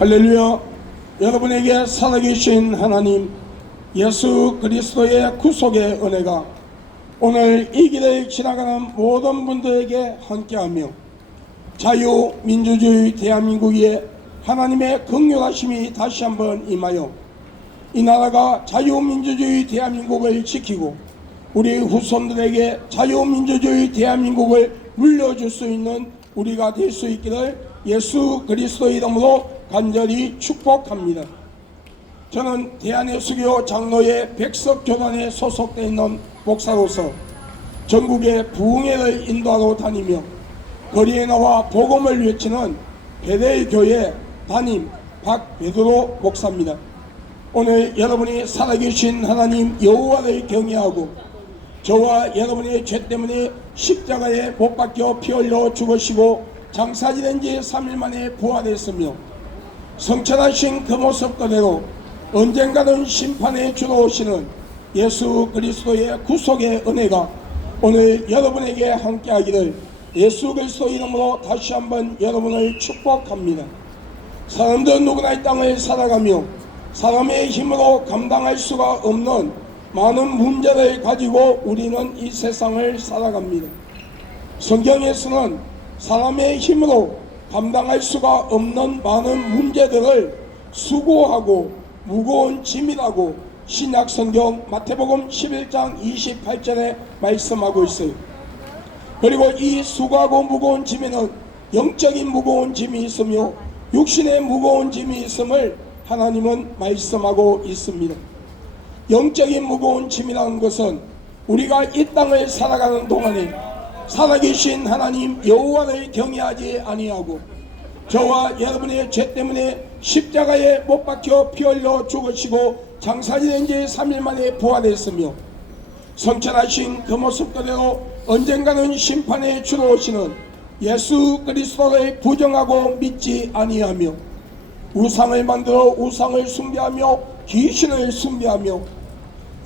할렐루야. 여러분에게 살아계신 하나님 예수 그리스도의 구속의 은혜가 오늘 이 길을 지나가는 모든 분들에게 함께하며 자유민주주의 대한민국에 하나님의 긍휼하심이 다시 한번 임하여 이 나라가 자유민주주의 대한민국을 지키고 우리 후손들에게 자유민주주의 대한민국을 물려줄 수 있는 우리가 될 수 있기를 예수 그리스도의 이름으로 간절히 축복합니다. 저는 대한의 수교 장로회 백석교단에 소속되어 있는 목사로서 전국의 부흥회를 인도하러 다니며 거리에 나와 복음을 외치는 베델교회 담임 박베드로 목사입니다. 오늘 여러분이 살아계신 하나님 여호와를 경외하고 저와 여러분의 죄 때문에 십자가에 못 박혀 피 흘려 죽으시고 장사지된 지 3일 만에 부활했으며 성천하신 그 모습 그대로 언젠가는 심판에 주러 오시는 예수 그리스도의 구속의 은혜가 오늘 여러분에게 함께하기를 예수 그리스도 이름으로 다시 한번 여러분을 축복합니다. 사람들 누구나 이 땅을 살아가며 사람의 힘으로 감당할 수가 없는 많은 문제를 가지고 우리는 이 세상을 살아갑니다. 성경에서는 사람의 힘으로 감당할 수가 없는 많은 문제들을 수고하고 무거운 짐이라고 신약성경 마태복음 11장 28절에 말씀하고 있어요. 그리고 이 수고하고 무거운 짐에는 영적인 무거운 짐이 있으며 육신의 무거운 짐이 있음을 하나님은 말씀하고 있습니다. 영적인 무거운 짐이라는 것은 우리가 이 땅을 살아가는 동안에 살아계신 하나님 여호와를 경외하지 아니하고 저와 여러분의 죄 때문에 십자가에 못 박혀 피 흘려 죽으시고 장사지된 지 3일 만에 부활했으며 성천하신 그 모습 그대로 언젠가는 심판에 주러 오시는 예수 그리스도를 부정하고 믿지 아니하며 우상을 만들어 우상을 숭배하며 귀신을 숭배하며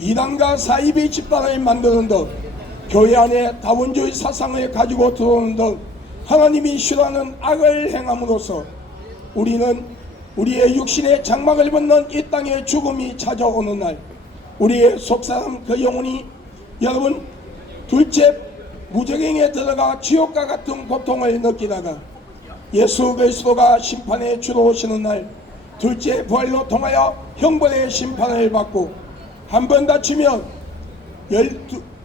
이단과 사이비 집단을 만드는 등 교회 안에 다원주의 사상을 가지고 들어오는 등 하나님이 싫어하는 악을 행함으로써 우리는 우리의 육신의 장막을 벗는 이 땅의 죽음이 찾아오는 날 우리의 속사람 그 영혼이 여러분 둘째 무저갱에 들어가 지옥과 같은 고통을 느끼다가 예수 그리스도가 심판에 주러 오시는 날 둘째 부활로 통하여 형벌의 심판을 받고 한 번 다치면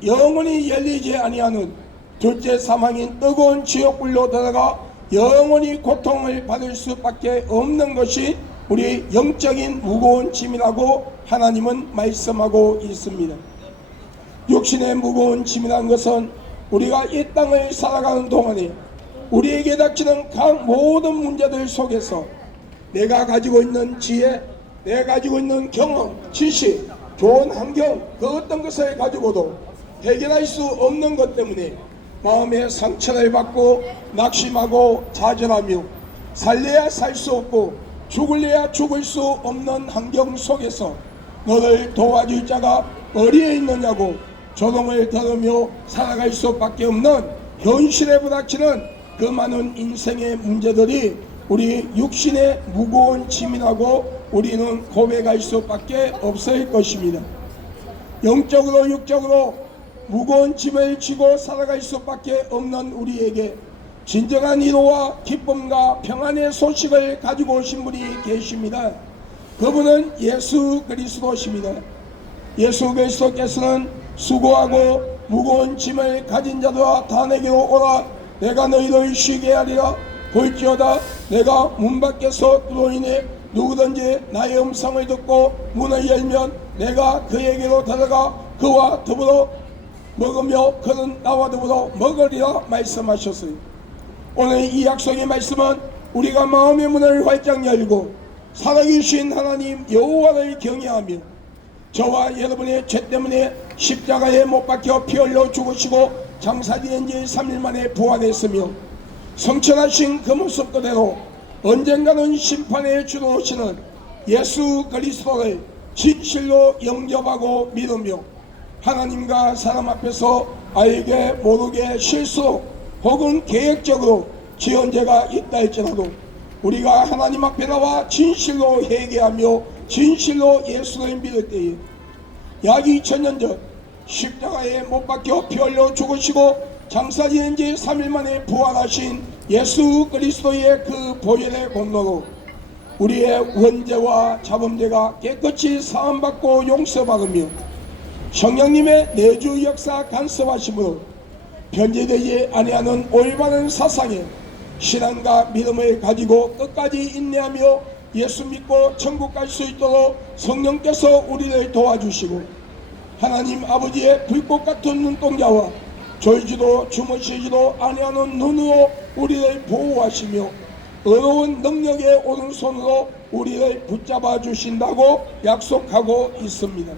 영원히 열리지 아니하는 둘째 사망인 뜨거운 지옥불로 들어가 영원히 고통을 받을 수밖에 없는 것이 우리 영적인 무거운 짐이라고 하나님은 말씀하고 있습니다. 육신의 무거운 짐이라는 것은 우리가 이 땅을 살아가는 동안에 우리에게 닥치는 각 모든 문제들 속에서 내가 가지고 있는 지혜, 내가 가지고 있는 경험, 지식, 좋은 환경 그 어떤 것을 가지고도 해결할 수 없는 것 때문에 마음의 상처를 받고 낙심하고 좌절하며 살래야 살 수 없고 죽을래야 죽을 수 없는 환경 속에서 너를 도와줄 자가 어디에 있느냐고 조롱을 들으며 살아갈 수밖에 없는 현실에 부닥치는 그 많은 인생의 문제들이 우리 육신의 무거운 짐이라고 우리는 고백할 수밖에 없을 것입니다. 영적으로 육적으로 무거운 짐을 지고 살아갈 수밖에 없는 우리에게 진정한 위로와 기쁨과 평안의 소식을 가지고 오신 분이 계십니다. 그분은 예수 그리스도십니다. 예수 그리스도께서는 수고하고 무거운 짐을 가진 자들아 다 내게로 오라 내가 너희를 쉬게 하리라 볼지어다 내가 문 밖에서 들어오니 누구든지 나의 음성을 듣고 문을 열면 내가 그에게로 들어가 그와 더불어 먹으며 그는 나와 더불어 먹으리라 말씀하셨어요. 오늘 이 약속의 말씀은 우리가 마음의 문을 활짝 열고 살아계신 하나님 여호와를 경외하며 저와 여러분의 죄 때문에 십자가에 못 박혀 피 흘려 죽으시고 장사지된 지 3일 만에 부활했으며 성천하신 그 모습 그대로 언젠가는 심판에 주러 오시는 예수 그리스도를 진실로 영접하고 믿으며 하나님과 사람 앞에서 알게 모르게 실수 혹은 계획적으로 지은 죄가 있다 할지라도 우리가 하나님 앞에 나와 진실로 회개하며 진실로 예수를 믿을 때에 약 2000년 전 십자가에 못 박혀 피 흘려 죽으시고 장사 지은 지 3일 만에 부활하신 예수 그리스도의 그 보혈의 공로로 우리의 원죄와 자범죄가 깨끗이 사함받고 용서받으며 성령님의 내주 역사 간섭하심으로 변제되지 아니하는 올바른 사상에 신앙과 믿음을 가지고 끝까지 인내하며 예수 믿고 천국 갈 수 있도록 성령께서 우리를 도와주시고 하나님 아버지의 불꽃 같은 눈동자와 졸지도 주무시지도 아니하는 눈으로 우리를 보호하시며 의로운 능력의 오른손으로 우리를 붙잡아 주신다고 약속하고 있습니다.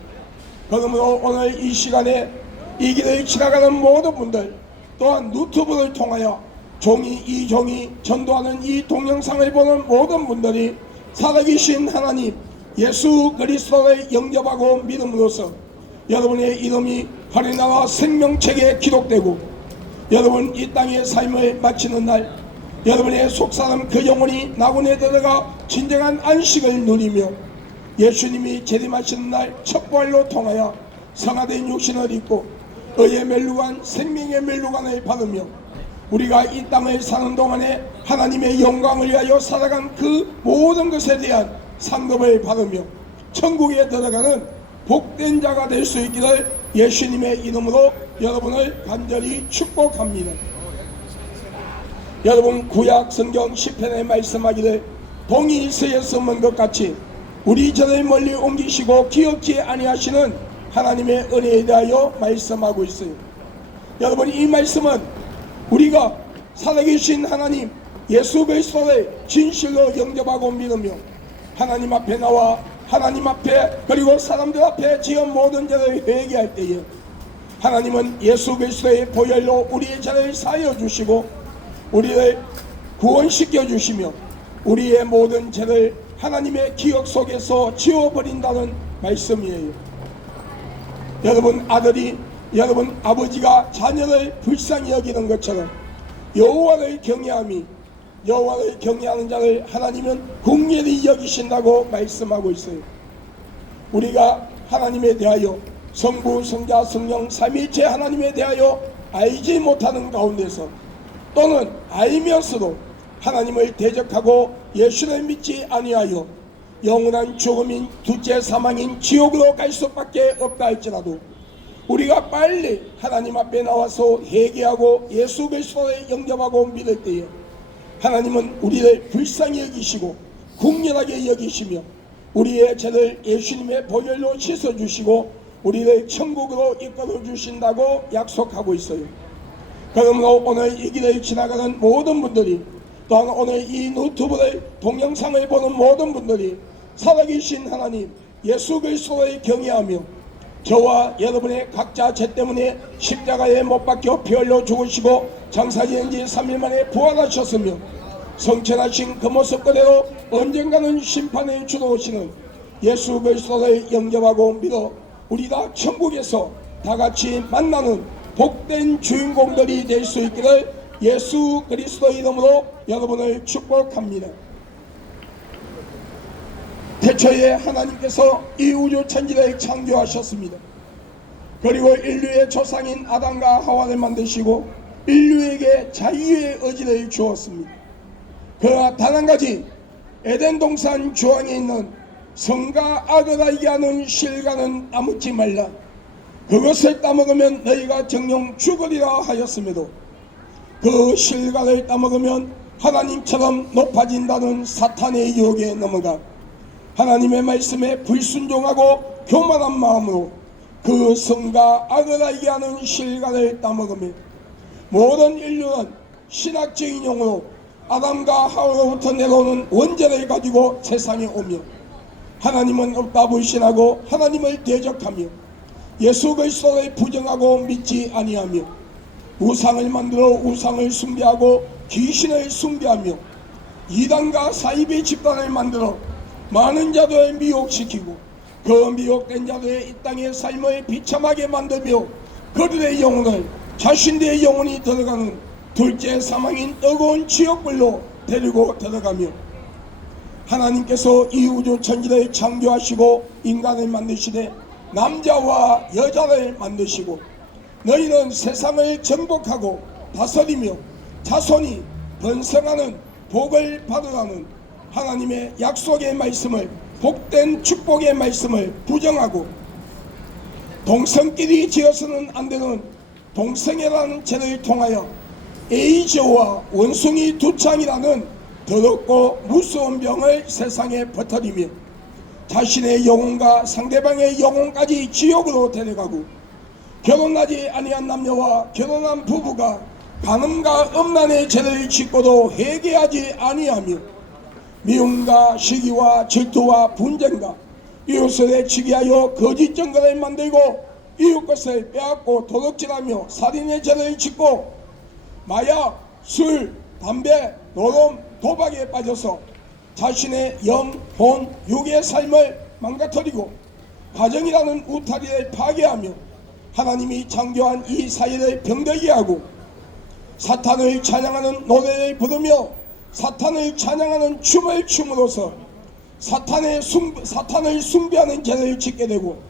그러므로 오늘 이 시간에 이 길을 지나가는 모든 분들, 또한 유튜브를 통하여 이 종이 전도하는 이 동영상을 보는 모든 분들이 살아계신 하나님 예수 그리스도를 영접하고 믿음으로써 여러분의 이름이 하늘에 나와 생명책에 기록되고 여러분 이 땅의 삶을 마치는 날 여러분의 속사람 그 영혼이 낙원에 들어가 진정한 안식을 누리며 예수님이 재림하시는 날 첩부활로 통하여 성화된 육신을 입고 의의 멸류관 생명의 멸류관을 받으며 우리가 이 땅을 사는 동안에 하나님의 영광을 위하여 살아간 그 모든 것에 대한 상급을 받으며 천국에 들어가는 복된 자가 될 수 있기를 예수님의 이름으로 여러분을 간절히 축복합니다. 여러분 구약 성경 시편에 말씀하기를 동이 서에 숨은 것 같이 우리 저를 멀리 옮기시고 기억지 아니하시는 하나님의 은혜에 대하여 말씀하고 있어요. 여러분 이 말씀은 우리가 살아계신 하나님 예수 그리스도를 진실로 영접하고 믿으며 하나님 앞에 나와 하나님 앞에 그리고 사람들 앞에 지은 모든 죄를 회개할 때에 하나님은 예수 그리스도의 보혈로 우리의 죄를 사하여 주시고 우리를 구원시켜 주시며 우리의 모든 죄를 하나님의 기억 속에서 지워버린다는 말씀이에요. 여러분 아들이 여러분 아버지가 자녀를 불쌍히 여기는 것처럼 여호와를 경외함이 여호와를 경외하는 자를 하나님은 긍휼히 여기신다고 말씀하고 있어요. 우리가 하나님에 대하여 성부 성자 성령 삼위일체 하나님에 대하여 알지 못하는 가운데서 또는 알면서도 하나님을 대적하고 예수를 믿지 아니하여 영원한 죽음인 둘째 사망인 지옥으로 갈 수밖에 없다 할지라도 우리가 빨리 하나님 앞에 나와서 회개하고 예수 그리스도를 영접하고 믿을 때에 하나님은 우리를 불쌍히 여기시고 긍휼하게 여기시며 우리의 죄를 예수님의 보혈로 씻어주시고 우리를 천국으로 이끌어 주신다고 약속하고 있어요. 그러므로 오늘 이 길을 지나가는 모든 분들이 또한 오늘 이 유튜브를 동영상을 보는 모든 분들이 살아계신 하나님 예수 그리스도를 경외하며 저와 여러분의 각자 죄 때문에 십자가에 못 박혀 피 흘려 죽으시고 장사 지은 지 3일 만에 부활하셨으며 성천하신 그 모습 그대로 언젠가는 심판에 주도오시는 예수 그리스도를 영접하고 믿어 우리 다 천국에서 다같이 만나는 복된 주인공들이 될 수 있기를 예수 그리스도 이름으로 여러분을 축복합니다. 태초에 하나님께서 이 우주 천지를 창조하셨습니다. 그리고 인류의 조상인 아담과 하와를 만드시고 인류에게 자유의 의지를 주었습니다. 그러나 단 한 가지 에덴 동산 주황에 있는 성과 악을 알게 하는 실과는 따먹지 말라. 그것을 따먹으면 너희가 정령 죽으리라 하였음에도 그 실과를 따먹으면 하나님처럼 높아진다는 사탄의 유혹에 넘어가 하나님의 말씀에 불순종하고 교만한 마음으로 그 성과 악을 알게 하는 실과를 따먹으며 모든 인류는 신학적인 용어로 아담과 하와로부터 내려오는 원죄를 가지고 세상에 오며 하나님은 없다 불신하고 하나님을 대적하며 예수 그리스도를 부정하고 믿지 아니하며 우상을 만들어 우상을 숭배하고 귀신을 숭배하며 이단과 사이비 집단을 만들어 많은 자들을 미혹시키고 그 미혹된 자들의 이 땅의 삶을 비참하게 만들며 그들의 영혼을 자신들의 영혼이 들어가는 둘째 사망인 뜨거운 지옥불로 데리고 들어가며 하나님께서 이 우주 천지를 창조하시고 인간을 만드시되 남자와 여자를 만드시고 너희는 세상을 정복하고 다스리며 자손이 번성하는 복을 받으라는 하나님의 약속의 말씀을, 복된 축복의 말씀을 부정하고 동성끼리 지어서는 안 되는 동성애라는 죄를 통하여 에이즈와 원숭이 두창이라는 더럽고 무서운 병을 세상에 퍼뜨리며 자신의 영혼과 상대방의 영혼까지 지옥으로 데려가고 결혼하지 아니한 남녀와 결혼한 부부가 간음과 음란의 죄를 짓고도 회개하지 아니하며 미움과 시기와 질투와 분쟁과 이웃을 해치기 하여 거짓 증거를 만들고 이웃 것을 빼앗고 도둑질하며 살인의 죄를 짓고 마약, 술, 담배, 노름, 도박에 빠져서 자신의 영, 혼, 육의 삶을 망가뜨리고 가정이라는 울타리를 파괴하며 하나님이 창조한 이 사회를 병들게 하고 사탄을 찬양하는 노래를 부르며 사탄을 찬양하는 춤을 춤으로써 사탄을 숭배하는 죄를 짓게 되고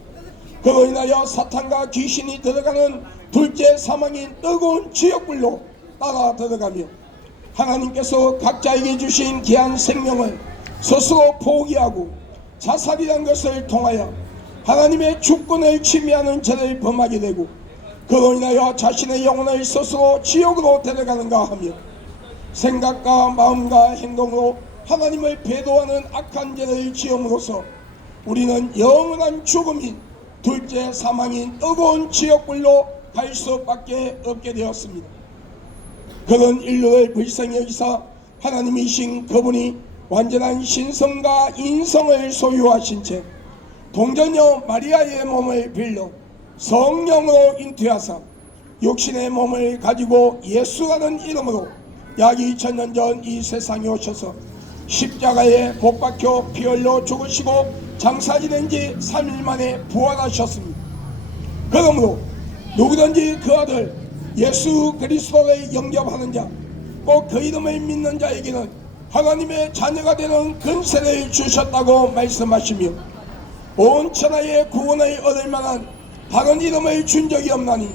그로 인하여 사탄과 귀신이 들어가는 둘째 사망인 뜨거운 지옥불로 따라 들어가며 하나님께서 각자에게 주신 귀한 생명을 스스로 포기하고 자살이라는 것을 통하여 하나님의 주권을 침해하는 죄를 범하게 되고 그로 인하여 자신의 영혼을 스스로 지옥으로 데려가는가 하며 생각과 마음과 행동으로 하나님을 배도하는 악한 죄를 지음으로써 우리는 영원한 죽음인 둘째 사망인 뜨거운 지옥불로 갈 수밖에 없게 되었습니다. 그런 인류를 불쌍히 여기사 하나님이신 그분이 완전한 신성과 인성을 소유하신 채 동정녀 마리아의 몸을 빌려 성령으로 잉태하사 육신의 몸을 가지고 예수라는 이름으로 약 2000년 전 이 세상에 오셔서 십자가에 못 박혀 피 흘려 죽으시고 장사지된 지 3일 만에 부활하셨습니다. 그러므로 누구든지 그 아들 예수 그리스도를 영접하는 자, 꼭 그 이름을 믿는 자에게는 하나님의 자녀가 되는 권세를 주셨다고 말씀하시며 온 천하의 구원을 얻을 만한 다른 이름을 준 적이 없나니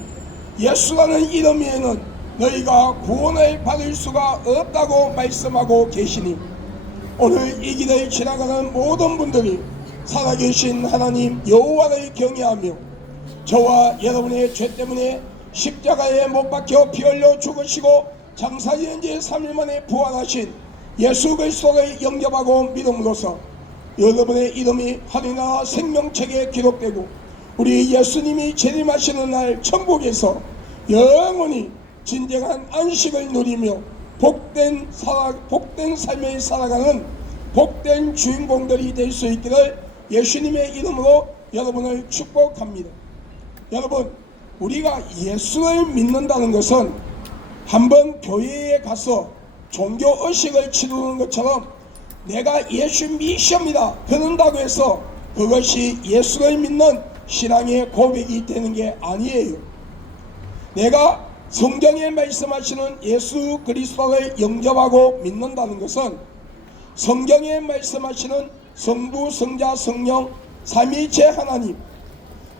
예수라는 이름 외에는 너희가 구원을 받을 수가 없다고 말씀하고 계시니 오늘 이 길을 지나가는 모든 분들이 살아계신 하나님 여호와를 경외하며 저와 여러분의 죄 때문에 십자가에 못 박혀 피 흘려 죽으시고 장사지은 지 3일 만에 부활하신 예수 그리스도를 영접하고 믿음으로써 여러분의 이름이 하늘나라 생명책에 기록되고 우리 예수님이 재림하시는 날 천국에서 영원히 진정한 안식을 누리며 복된 삶을 살아가는 복된 주인공들이 될 수 있기를 예수님의 이름으로 여러분을 축복합니다. 여러분, 우리가 예수를 믿는다는 것은 한번 교회에 가서 종교의식을 치르는 것처럼 내가 예수 믿습니다 그런다고 해서 그것이 예수를 믿는 신앙의 고백이 되는 게 아니에요. 내가 성경에 말씀하시는 예수 그리스도를 영접하고 믿는다는 것은 성경에 말씀하시는 성부, 성자, 성령 삼위일체 하나님,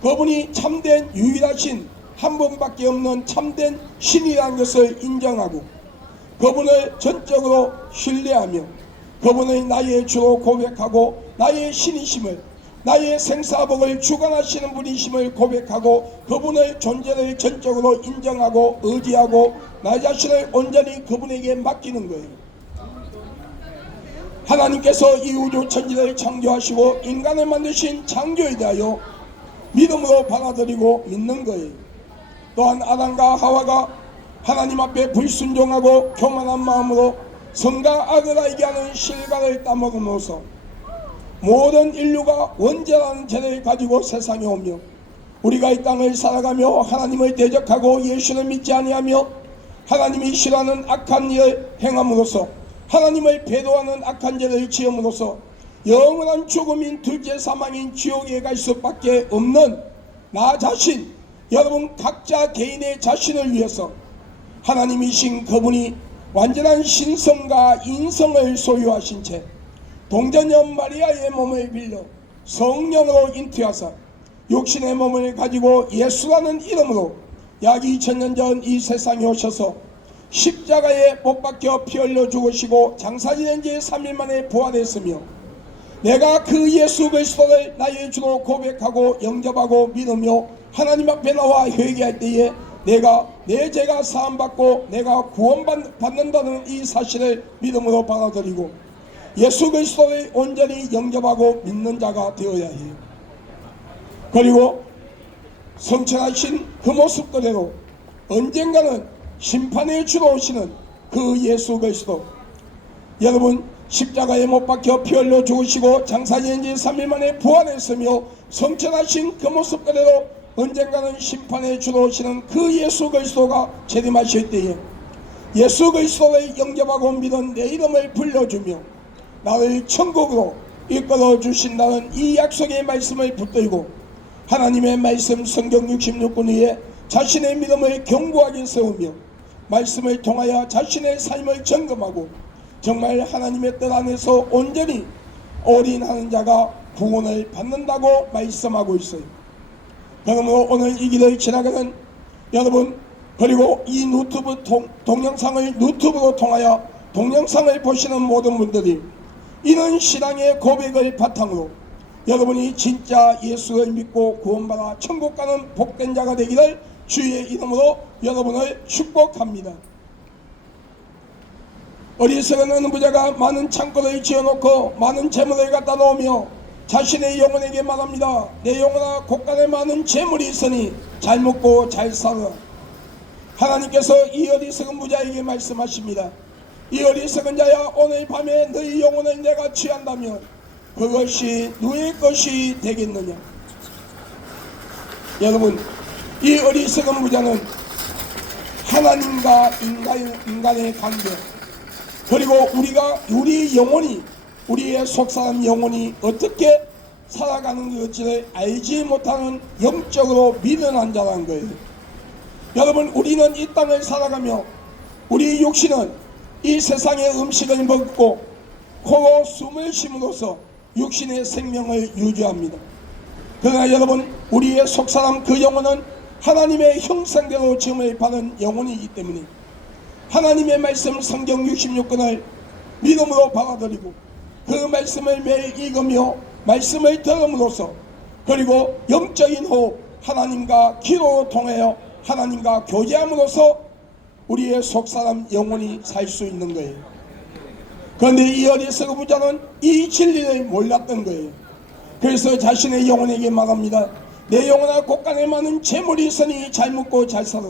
그분이 참된 유일하신 한 분밖에 없는 참된 신이라는 것을 인정하고 그분을 전적으로 신뢰하며 그분의 나의 주로 고백하고 나의 신이심을, 나의 생사복을 주관하시는 분이심을 고백하고 그분의 존재를 전적으로 인정하고 의지하고 나 자신을 온전히 그분에게 맡기는 거예요. 하나님께서 이 우주 천지를 창조하시고 인간을 만드신 창조에 대하여 믿음으로 받아들이고 믿는 거예요. 또한 아담과 하와가 하나님 앞에 불순종하고 교만한 마음으로 성과 악을 알게 하는 실과를 따먹음으로써 모든 인류가 원죄라는 죄를 가지고 세상에 오며 우리가 이 땅을 살아가며 하나님을 대적하고 예수를 믿지 아니하며 하나님이 싫어하는 악한 일을 행함으로써 하나님을 배도하는 악한 죄를 지음으로써 영원한 죽음인 둘째 사망인 지옥에 갈 수밖에 없는 나 자신, 여러분 각자 개인의 자신을 위해서 하나님이신 그분이 완전한 신성과 인성을 소유하신 채 동전녀 마리아의 몸을 빌려 성령으로 잉태하사 육신의 몸을 가지고 예수라는 이름으로 약 2000년 전 이 세상에 오셔서 십자가에 못 박혀 피 흘려 죽으시고 장사 지낸 지 3일 만에 부활했으며 내가 그 예수 그리스도를 나의 주로 고백하고 영접하고 믿으며 하나님 앞에 나와 회개할 때에 내가 내 죄가 사함받고 내가 구원받는다는 이 사실을 믿음으로 받아들이고 예수 그리스도를 온전히 영접하고 믿는 자가 되어야 해요. 그리고 성천하신 그 모습 그대로 언젠가는 심판의 주로 오시는 그 예수 그리스도, 여러분 십자가에 못 박혀 피 흘려 죽으시고 장사 지낸 지 3일 만에 부활했으며 성천하신 그 모습 그대로 언젠가는 심판의 주로 오시는 그 예수 그리스도가 재림하실 때에 예수 그리스도를 영접하고 믿은 내 이름을 불러주며 나를 천국으로 이끌어 주신다는 이 약속의 말씀을 붙들고 하나님의 말씀 성경 66권 위에 자신의 믿음을 견고하게 세우며 말씀을 통하여 자신의 삶을 점검하고 정말 하나님의 뜻 안에서 온전히 올인하는 자가 구원을 받는다고 말씀하고 있어요. 그러므로 오늘 이 길을 지나가는 여러분, 그리고 이 유튜브 동영상을 유튜브로 통하여 동영상을 보시는 모든 분들이 이런 신앙의 고백을 바탕으로 여러분이 진짜 예수를 믿고 구원받아 천국 가는 복된 자가 되기를 주의 이름으로 여러분을 축복합니다. 어리석은 어느 부자가 많은 창고를 지어놓고 많은 재물을 갖다 놓으며 자신의 영혼에게 말합니다. 내 영혼아, 곳간에 많은 재물이 있으니 잘 먹고 잘 살아. 하나님께서 이 어리석은 부자에게 말씀하십니다. 이 어리석은 자야, 오늘 밤에 너희 영혼을 내가 취한다면 그것이 누의 것이 되겠느냐. 여러분, 이 어리석은 부자는 하나님과 인간의 관계, 그리고 우리 영혼이, 우리의 속사람 영혼이 어떻게 살아가는 것을 알지 못하는 영적으로 미련한 자라는 거예요. 여러분, 우리는 이 땅을 살아가며 우리 육신은 이 세상의 음식을 먹고 코로 숨을 쉼으로써 육신의 생명을 유지합니다. 그러나 여러분, 우리의 속사람 그 영혼은 하나님의 형상대로 지음을 받은 영혼이기 때문에 하나님의 말씀 성경 66권을 믿음으로 받아들이고 그 말씀을 매일 읽으며 말씀을 들음으로써 그리고 영적인 호흡, 하나님과 기도로 통하여 하나님과 교제함으로써 우리의 속사람 영혼이 살 수 있는 거예요. 그런데 이 어리석은 부자는 이 진리를 몰랐던 거예요. 그래서 자신의 영혼에게 말합니다. 내 영혼아, 곳간에 많은 재물이 있으니 잘 먹고 잘 살아.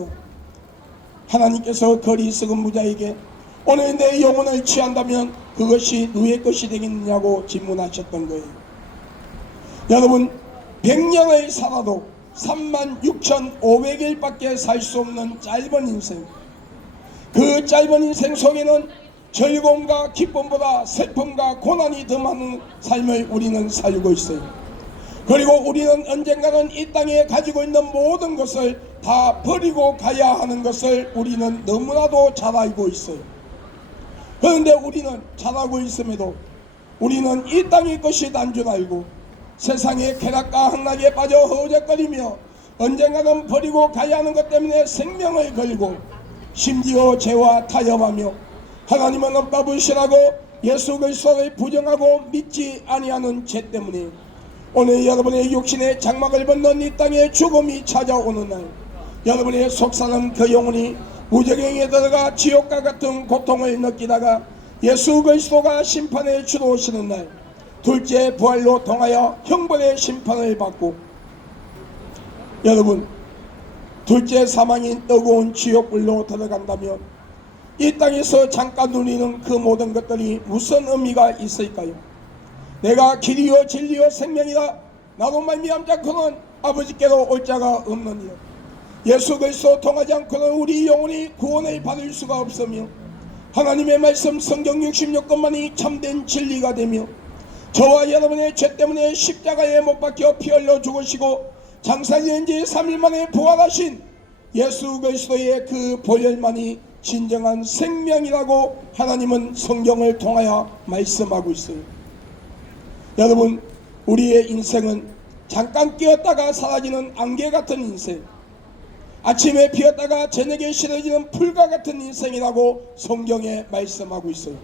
하나님께서 그 어리석은 부자에게 오늘 내 영혼을 취한다면 그것이 누의 것이 되겠느냐고 질문하셨던 거예요. 여러분, 100년을 살아도 36,500일밖에 살 수 없는 짧은 인생, 그 짧은 인생 속에는 즐거움과 기쁨보다 슬픔과 고난이 더 많은 삶을 우리는 살고 있어요. 그리고 우리는 언젠가는 이 땅에 가지고 있는 모든 것을 다 버리고 가야 하는 것을 우리는 너무나도 잘 알고 있어요. 그런데 우리는 잘 알고 있음에도 우리는 이 땅의 것이 난 줄 알고 세상의 쾌락과 흥락에 빠져 허우적거리며 언젠가는 버리고 가야 하는 것 때문에 생명을 걸고 심지어 죄와 타협하며 하나님은 없다 불신하고 예수 그리스도를 부정하고 믿지 아니하는 죄 때문에 오늘 여러분의 육신의 장막을 벗는 이 땅에 죽음이 찾아오는 날, 여러분의 속사는 그 영혼이 무저갱에 들어가 지옥과 같은 고통을 느끼다가 예수 그리스도가 심판에 주로 오시는 날, 둘째 부활로 통하여 형벌의 심판을 받고 여러분 둘째 사망인 뜨거운 지옥불로 들어간다면 이 땅에서 잠깐 누리는 그 모든 것들이 무슨 의미가 있을까요? 내가 길이요 진리요 생명이라 나로 말미암지 않고는 아버지께로 올 자가 없느니라. 예수 그리스도 통하지 않고는 우리 영혼이 구원을 받을 수가 없으며 하나님의 말씀 성경 66권만이 참된 진리가 되며 저와 여러분의 죄 때문에 십자가에 못 박혀 피 흘려 죽으시고 장사 지낸 지 3일 만에 부활하신 예수 그리스도의 그 보혈만이 진정한 생명이라고 하나님은 성경을 통하여 말씀하고 있어요. 여러분, 우리의 인생은 잠깐 끼었다가 사라지는 안개 같은 인생, 아침에 피었다가 저녁에 시들어지는 풀과 같은 인생이라고 성경에 말씀하고 있어요.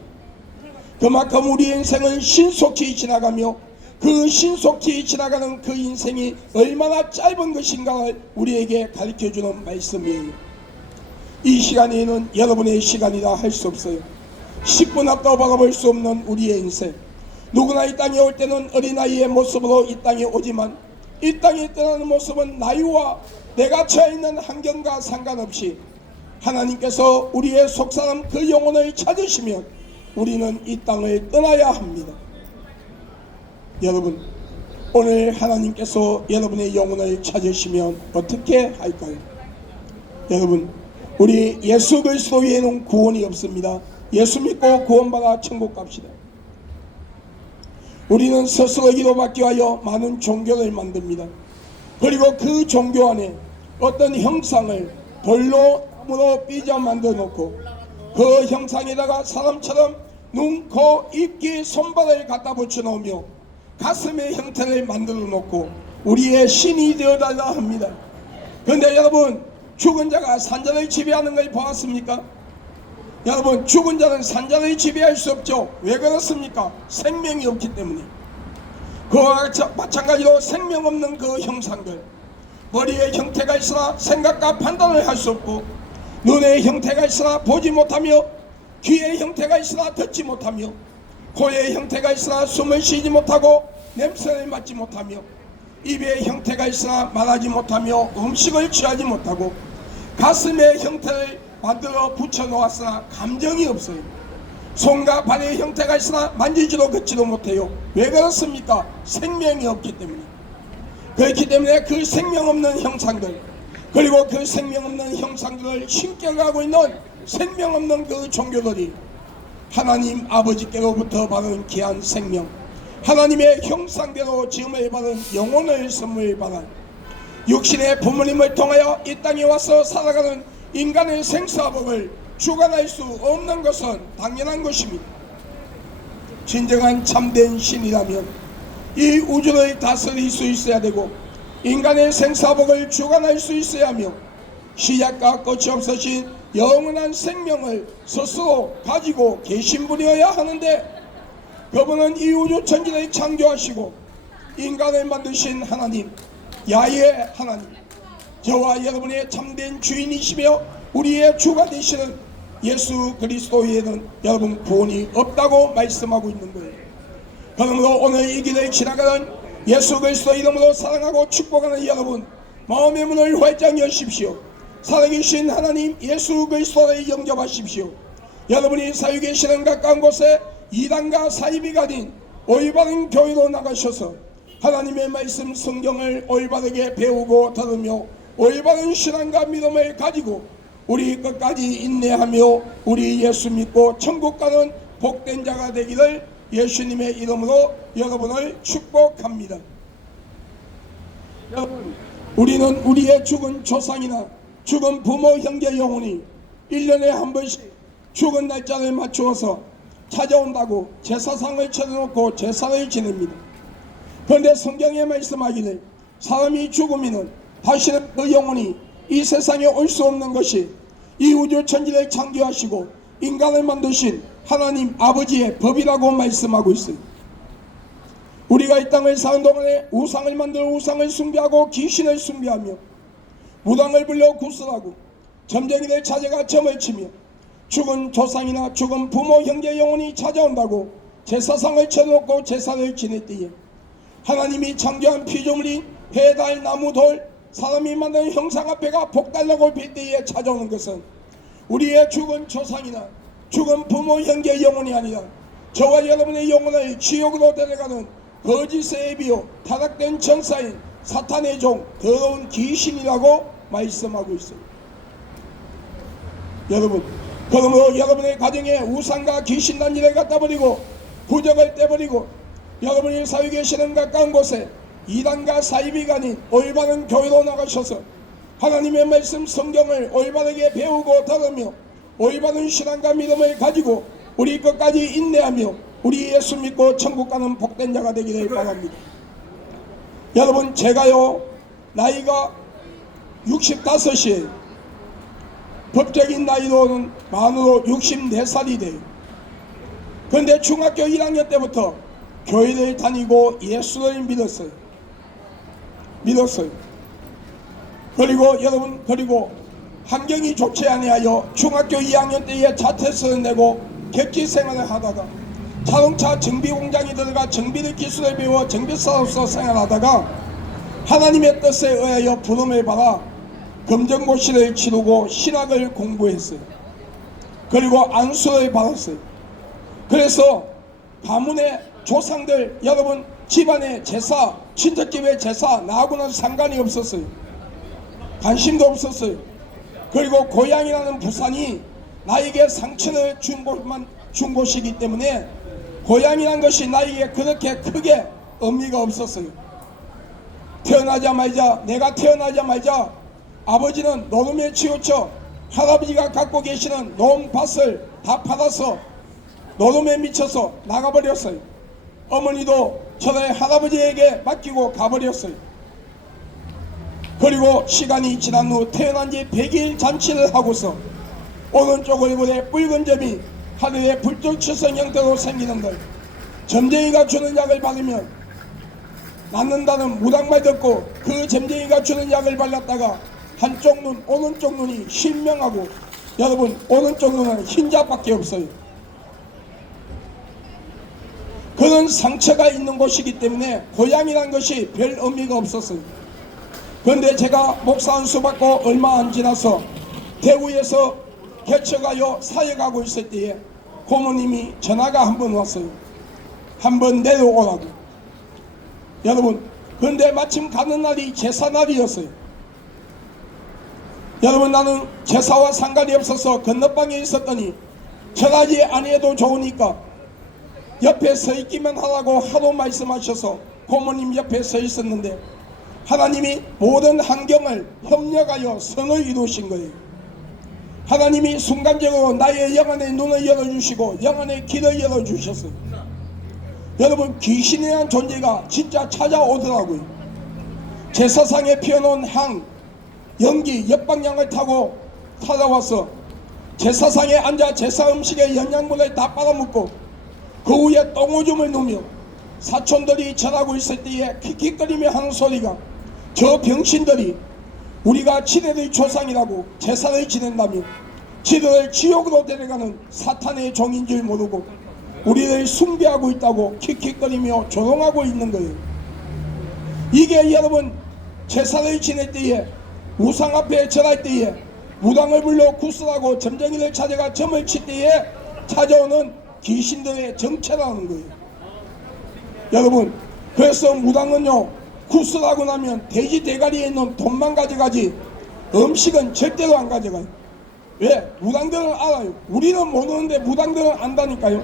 그만큼 우리의 인생은 신속히 지나가며 그 신속히 지나가는 그 인생이 얼마나 짧은 것인가를 우리에게 가르쳐주는 말씀이에요. 이 시간에는 여러분의 시간이라 할 수 없어요. 10분 앞도 바라볼 수 없는 우리의 인생. 누구나 이 땅에 올 때는 어린아이의 모습으로 이 땅에 오지만 이 땅에 떠나는 모습은 나이와 내가 처해 있는 환경과 상관없이 하나님께서 우리의 속사람 그 영혼을 찾으시면 우리는 이 땅을 떠나야 합니다. 여러분, 오늘 하나님께서 여러분의 영혼을 찾으시면 어떻게 할까요? 여러분, 우리 예수 그리스도 외에는 구원이 없습니다. 예수 믿고 구원받아 천국 갑시다. 우리는 스스로 기도받기 위하여 많은 종교를 만듭니다. 그리고 그 종교 안에 어떤 형상을 돌로 나무로 삐져 만들어 놓고 그 형상에다가 사람처럼 눈, 코, 입, 귀, 손발을 갖다 붙여 놓으며 가슴의 형태를 만들어 놓고 우리의 신이 되어달라 합니다. 그런데 여러분, 죽은 자가 산자를 지배하는 걸 보았습니까? 여러분, 죽은 자는 산자를 지배할 수 없죠. 왜 그렇습니까? 생명이 없기 때문에. 그와 마찬가지로 생명 없는 그 형상들, 머리의 형태가 있으나 생각과 판단을 할 수 없고, 눈의 형태가 있으나 보지 못하며, 귀의 형태가 있으나 듣지 못하며, 코의 형태가 있으나 숨을 쉬지 못하고 냄새를 맡지 못하며, 입의 형태가 있으나 말하지 못하며 음식을 취하지 못하고, 가슴의 형태를 만들어 붙여 놓았으나 감정이 없어요. 손과 발의 형태가 있으나 만지지도 걷지도 못해요. 왜 그렇습니까? 생명이 없기 때문에. 그렇기 때문에 그 생명 없는 형상들, 그리고 그 생명 없는 형상들을 신격하고 있는 생명 없는 그 종교들이 하나님 아버지께로부터 받은 귀한 생명, 하나님의 형상대로 지음을 받은 영혼을 선물 받아 육신의 부모님을 통하여 이 땅에 와서 살아가는 인간의 생사복을 주관할 수 없는 것은 당연한 것입니다. 진정한 참된 신이라면 이 우주를 다스릴 수 있어야 되고 인간의 생사복을 주관할 수 있어야 하며 시작과 끝이 없으신 영원한 생명을 스스로 가지고 계신 분이어야 하는데, 그분은 이 우주 천지를 창조하시고 인간을 만드신 하나님, 야훼 하나님, 저와 여러분의 참된 주인이시며 우리의 주가 되시는 예수 그리스도에는 여러분 구원이 없다고 말씀하고 있는 거예요. 그러므로 오늘 이 길을 지나가는 예수 그리스도 이름으로 사랑하고 축복하는 여러분, 마음의 문을 활짝 여십시오. 살아계신 하나님 예수 그리스도를 영접하십시오. 여러분이 살고 계시는 가까운 곳에 이단과 사이비가 아닌 올바른 교회로 나가셔서 하나님의 말씀 성경을 올바르게 배우고 들으며 올바른 신앙과 믿음을 가지고 우리 끝까지 인내하며 우리 예수 믿고 천국 가는 복된 자가 되기를 예수님의 이름으로 여러분을 축복합니다. 여러분, 우리는 우리의 죽은 조상이나 죽은 부모 형제 영혼이 1년에 한 번씩 죽은 날짜를 맞추어서 찾아온다고 제사상을 차려놓고 제사를 지냅니다. 그런데 성경에 말씀하기를 사람이 죽으면 다시는 그 영혼이 이 세상에 올 수 없는 것이 이 우주 천지를 창조하시고 인간을 만드신 하나님 아버지의 법이라고 말씀하고 있어요. 우리가 이 땅을 사는 동안에 우상을 만들어 우상을 숭배하고 귀신을 숭배하며 무당을 불러 구슬하고 점쟁이를 찾아가 점을 치며 죽은 조상이나 죽은 부모 형제 영혼이 찾아온다고 제사상을 쳐놓고 제사를 지낼 때에 하나님이 창조한 피조물인 해, 달, 나무, 돌, 사람이 만든 형상 앞에가 복달라고 빌 때에 찾아오는 것은 우리의 죽은 조상이나 죽은 부모 형제 영혼이 아니라 저와 여러분의 영혼을 지옥으로 데려가는 거짓의 애비요 타락된 천사인 사탄의 종 더러운 귀신이라고 말씀하고 있어요. 여러분, 그러므로 여러분의 가정에 우상과 귀신 단지를 갖다 버리고 부적을 떼버리고 여러분이 살고 계시는 가까운 곳에 이단과 사이비가 아닌 올바른 교회로 나가셔서 하나님의 말씀 성경을 올바르게 배우고 들으며 올바른 신앙과 믿음을 가지고 우리 끝까지 인내하며 우리 예수 믿고 천국 가는 복된 자가 되기를 바랍니다. 여러분, 제가요 나이가 65이에요. 법적인 나이로는 만으로 64살이 돼요. 그런데 중학교 1학년 때부터 교회를 다니고 예수를 믿었어요. 그리고 여러분, 그리고 환경이 좋지 아니하여 중학교 2학년 때에 자퇴서를 내고 객지 생활을 하다가 자동차 정비 공장에 들어가 정비를 기술을 배워 정비사로서 생활하다가 하나님의 뜻에 의하여 부름을 받아 검정고시를 치르고 신학을 공부했어요. 그리고 안수를 받았어요. 그래서 가문의 조상들, 여러분 집안의 제사, 친척집의 제사 나하고는 상관이 없었어요. 관심도 없었어요. 그리고 고향이라는 부산이 나에게 상처를 준 곳이기 때문에 고향이란 것이 나에게 그렇게 크게 의미가 없었어요. 내가 태어나자마자 아버지는 노름에 치우쳐 할아버지가 갖고 계시는 논밭을 다 팔아서 노름에 미쳐서 나가버렸어요. 어머니도 저의 할아버지에게 맡기고 가버렸어요. 그리고 시간이 지난 후 태어난 지 100일 잔치를 하고서 오른쪽 얼굴에 붉은 점이 하늘에 불꽃치성 형태로 생기는 걸 점쟁이가 주는 약을 바르면 낫는다는 무당말 듣고 그 점쟁이가 주는 약을 발랐다가 한쪽 눈, 오른쪽 눈이 신명하고, 여러분 오른쪽 눈은 흰자밖에 없어요. 그런 상처가 있는 곳이기 때문에 고향이란 것이 별 의미가 없었어요. 그런데 제가 목사 안수 받고 얼마 안 지나서 대구에서 개척하여 사역하고 있을 때에 고모님이 전화가 한 번 왔어요. 한번 내려오라고. 여러분, 그런데 마침 가는 날이 제사날이었어요. 여러분, 나는 제사와 상관이 없어서 건너방에 있었더니 전하지 아니해도 좋으니까 옆에 서 있기만 하라고 하도 말씀하셔서 고모님 옆에 서 있었는데 하나님이 모든 환경을 협력하여 선을 이루신 거예요. 하나님이 순간적으로 나의 영안의 눈을 열어주시고 영안의 길을 열어주셨어요. 여러분, 귀신이라는 존재가 진짜 찾아오더라고요. 제사상에 피워놓은 향, 연기, 옆방향을 타고 찾아와서 제사상에 앉아 제사 음식의 영양분을 다 빨아먹고 그 위에 똥오줌을 누며 사촌들이 절하고 있을 때에 킥킥거리며 하는 소리가, 저 병신들이 우리가 지네의 조상이라고 제사를 지낸다며 지들을 지옥으로 데려가는 사탄의 종인 줄 모르고 우리를 숭배하고 있다고 킥킥거리며 조롱하고 있는 거예요. 이게 여러분, 제사를 지낼 때에, 우상 앞에 절할 때에, 무당을 불러 구슬하고 점쟁이를 찾아가 점을 칠 때에 찾아오는 귀신들의 정체라는 거예요. 여러분, 그래서 무당은요, 구슬하고 나면 돼지 대가리에 있는 돈만 가져가지 음식은 절대로 안 가져가요. 왜? 무당들은 알아요. 우리는 모르는데 무당들은 안다니까요.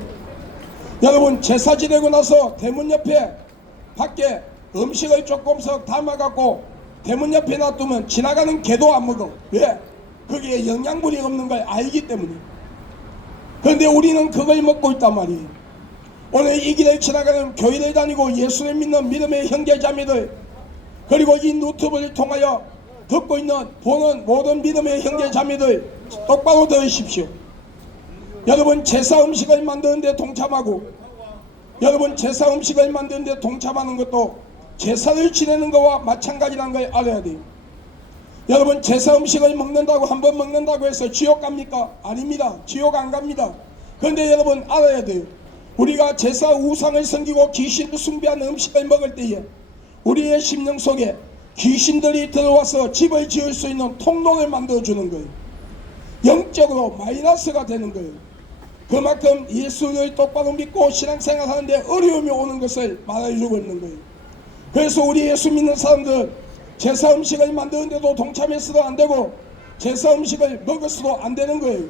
여러분, 제사 지내고 나서 대문 옆에 밖에 음식을 조금씩 담아갖고 대문 옆에 놔두면 지나가는 개도 안 먹어. 왜? 거기에 영양분이 없는 걸 알기 때문에. 그런데 우리는 그걸 먹고 있단 말이에요. 오늘 이 길을 지나가는 교회를 다니고 예수를 믿는 믿음의 형제자매들, 그리고 이 유튜브를 통하여 듣고 있는 보는 모든 믿음의 형제자매들 똑바로 들으십시오. 여러분, 제사 음식을 만드는데 동참하고, 여러분 제사 음식을 만드는데 동참하는 것도 제사를 지내는 것과 마찬가지라는 걸 알아야 돼요. 여러분, 제사 음식을 먹는다고, 한번 먹는다고 해서 지옥 갑니까? 아닙니다. 지옥 안 갑니다. 그런데 여러분 알아야 돼요. 우리가 제사 우상을 섬기고 귀신을 숭배하는 음식을 먹을 때에 우리의 심령 속에 귀신들이 들어와서 집을 지을 수 있는 통로를 만들어주는 거예요. 영적으로 마이너스가 되는 거예요. 그만큼 예수를 똑바로 믿고 신앙생활 하는데 어려움이 오는 것을 말해주고 있는 거예요. 그래서 우리 예수 믿는 사람들, 제사 음식을 만드는데도 동참해서도 안 되고 제사 음식을 먹어서도 안 되는 거예요.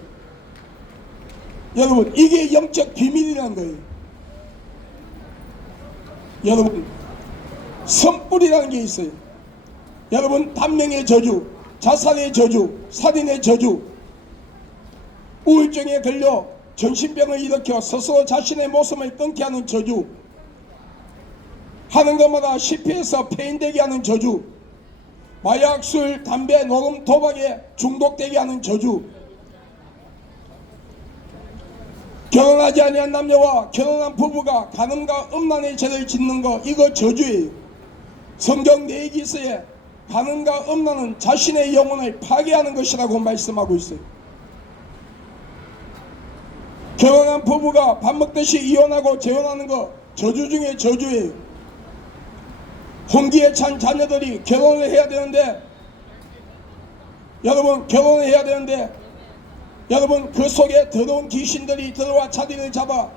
여러분, 이게 영적 비밀이라는 거예요. 여러분, 선불이라는 게 있어요. 여러분, 단명의 저주, 자살의 저주, 살인의 저주, 우울증에 걸려 전신병을 일으켜 스스로 자신의 목숨을 끊게 하는 저주, 하는 것마다 실패해서 폐인되게 하는 저주, 마약, 술, 담배, 녹음, 도박에 중독되게 하는 저주, 결혼하지 아니한 남녀와 결혼한 부부가 간음과 음란의 죄를 짓는 것, 이거 저주예요. 성경 내기서에 간음과 음란은 자신의 영혼을 파괴하는 것이라고 말씀하고 있어요. 결혼한 부부가 밥 먹듯이 이혼하고 재혼하는 거 저주 중에 저주예요. 혼기에 찬 자녀들이 결혼을 해야 되는데, 여러분 결혼을 해야 되는데 여러분 그 속에 더러운 귀신들이 들어와 자리를 잡아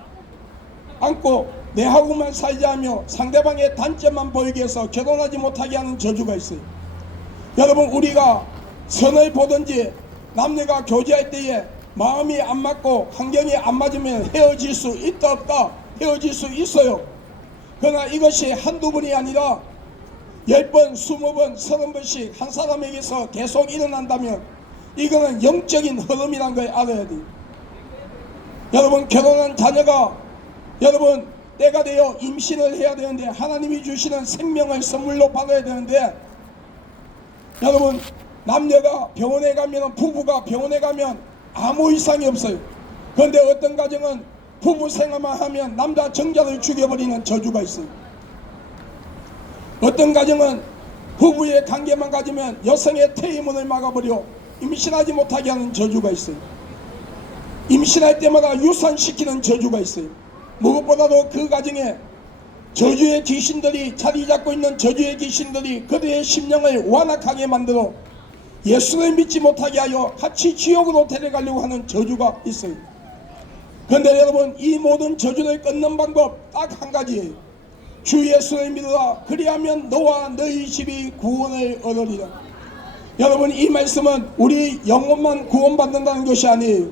안고 내하고만 살자 하며 상대방의 단점만 보이게 해서 결혼하지 못하게 하는 저주가 있어요. 여러분 우리가 선을 보든지 남녀가 교제할 때에 마음이 안 맞고 환경이 안 맞으면 헤어질 수 있다 없다? 헤어질 수 있어요. 그러나 이것이 한두 번이 아니라 10번, 20번, 30번씩 한 사람에게서 계속 일어난다면 이거는 영적인 흐름이란 걸 알아야 돼요. 여러분 결혼한 자녀가 여러분 때가 되어 임신을 해야 되는데 하나님이 주시는 생명을 선물로 받아야 되는데, 여러분 남녀가 병원에 가면, 부부가 병원에 가면 아무 이상이 없어요. 그런데 어떤 가정은 부부 생활만 하면 남자 정자를 죽여버리는 저주가 있어요. 어떤 가정은 부부의 관계만 가지면 여성의 태의문을 막아버려 임신하지 못하게 하는 저주가 있어요. 임신할 때마다 유산시키는 저주가 있어요. 무엇보다도 그 가정에 저주의 귀신들이 자리 잡고 있는 저주의 귀신들이 그들의 심령을 완악하게 만들어 예수를 믿지 못하게 하여 같이 지옥으로 데려가려고 하는 저주가 있어요. 그런데 여러분 이 모든 저주를 끊는 방법 딱 한 가지예요. 주 예수를 믿으라. 그리하면 너와 너희 집이 구원을 얻으리라. 여러분 이 말씀은 우리 영혼만 구원받는다는 것이 아니에요.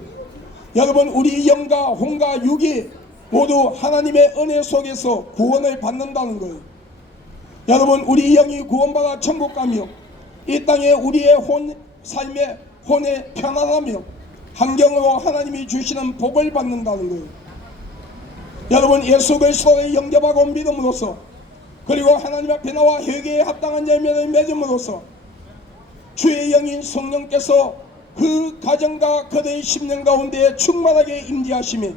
여러분 우리 영과 혼과 육이 모두 하나님의 은혜 속에서 구원을 받는다는 거예요. 여러분 우리 영이 구원받아 천국 가며 이 땅에 우리의 삶의 혼의 편안하며 환경으로 하나님이 주시는 복을 받는다는 거예요. 여러분 예수 그리스도를 영접하고 믿음으로써, 그리고 하나님 앞에 나와 회개에 합당한 열매를 맺음으로써 주의 영인 성령께서 그 가정과 그들의 심령 가운데 충만하게 임재하시며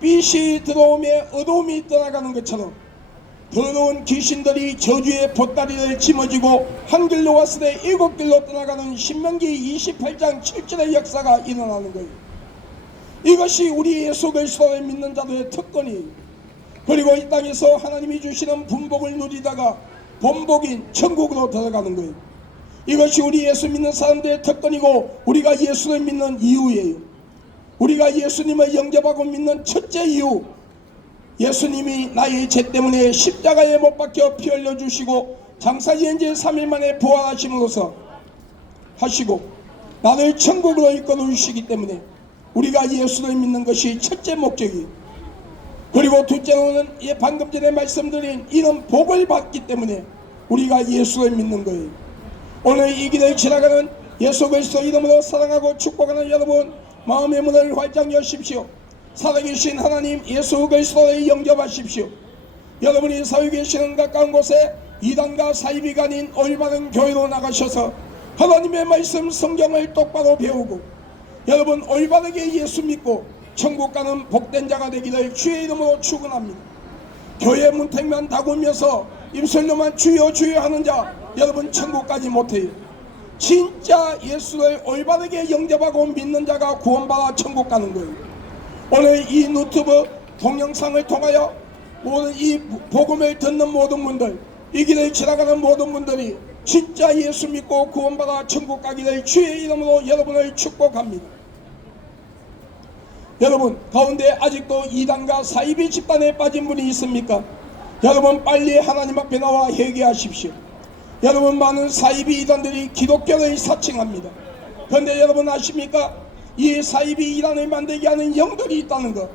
빛이 들어오며 어두움이 떠나가는 것처럼 더러운 귀신들이 저주의 보따리를 짊어지고 한 길로 왔을 때 7길로 떠나가는 신명기 28장 7절의 역사가 일어나는 거예요. 이것이 우리 예수 그리스도를 믿는 자들의 특권이에요. 그리고 이 땅에서 하나님이 주시는 분복을 누리다가 본복인 천국으로 들어가는 거예요. 이것이 우리 예수 믿는 사람들의 특권이고 우리가 예수를 믿는 이유예요. 우리가 예수님을 영접하고 믿는 첫째 이유, 예수님이 나의 죄 때문에 십자가에 못 박혀 피 흘려주시고 장사지은 지 3일 만에 부활하심으로써 하시고 나를 천국으로 이끌어 주시기 때문에 우리가 예수를 믿는 것이 첫째 목적이에요. 그리고 둘째로는 방금 전에 말씀드린 이런 복을 받기 때문에 우리가 예수를 믿는 거예요. 오늘 이 길을 지나가는 예수 그리스도 이름으로 사랑하고 축복하는 여러분, 마음의 문을 활짝 여십시오. 살아계신 하나님 예수 그리스도를 영접하십시오. 여러분이 살고 계시는 가까운 곳에 이단과 사이비가 아닌 올바른 교회로 나가셔서 하나님의 말씀 성경을 똑바로 배우고 여러분 올바르게 예수 믿고 천국 가는 복된 자가 되기를 주의 이름으로 축원합니다. 교회 문택만 다구면서 입술로만 주여 주여 하는 자 여러분 천국 가지 못해요. 진짜 예수를 올바르게 영접하고 믿는 자가 구원받아 천국 가는 거예요. 오늘 이 유튜브 동영상을 통하여 모든 이 복음을 듣는 모든 분들, 이 길을 지나가는 모든 분들이 진짜 예수 믿고 구원받아 천국 가기를 주의 이름으로 여러분을 축복합니다. 여러분 가운데 아직도 이단과 사이비 집단에 빠진 분이 있습니까? 여러분 빨리 하나님 앞에 나와 회개하십시오. 여러분 많은 사이비 이단들이 기독교를 사칭합니다. 그런데 여러분 아십니까? 이 사이비 이단을 만들게 하는 영들이 있다는 것.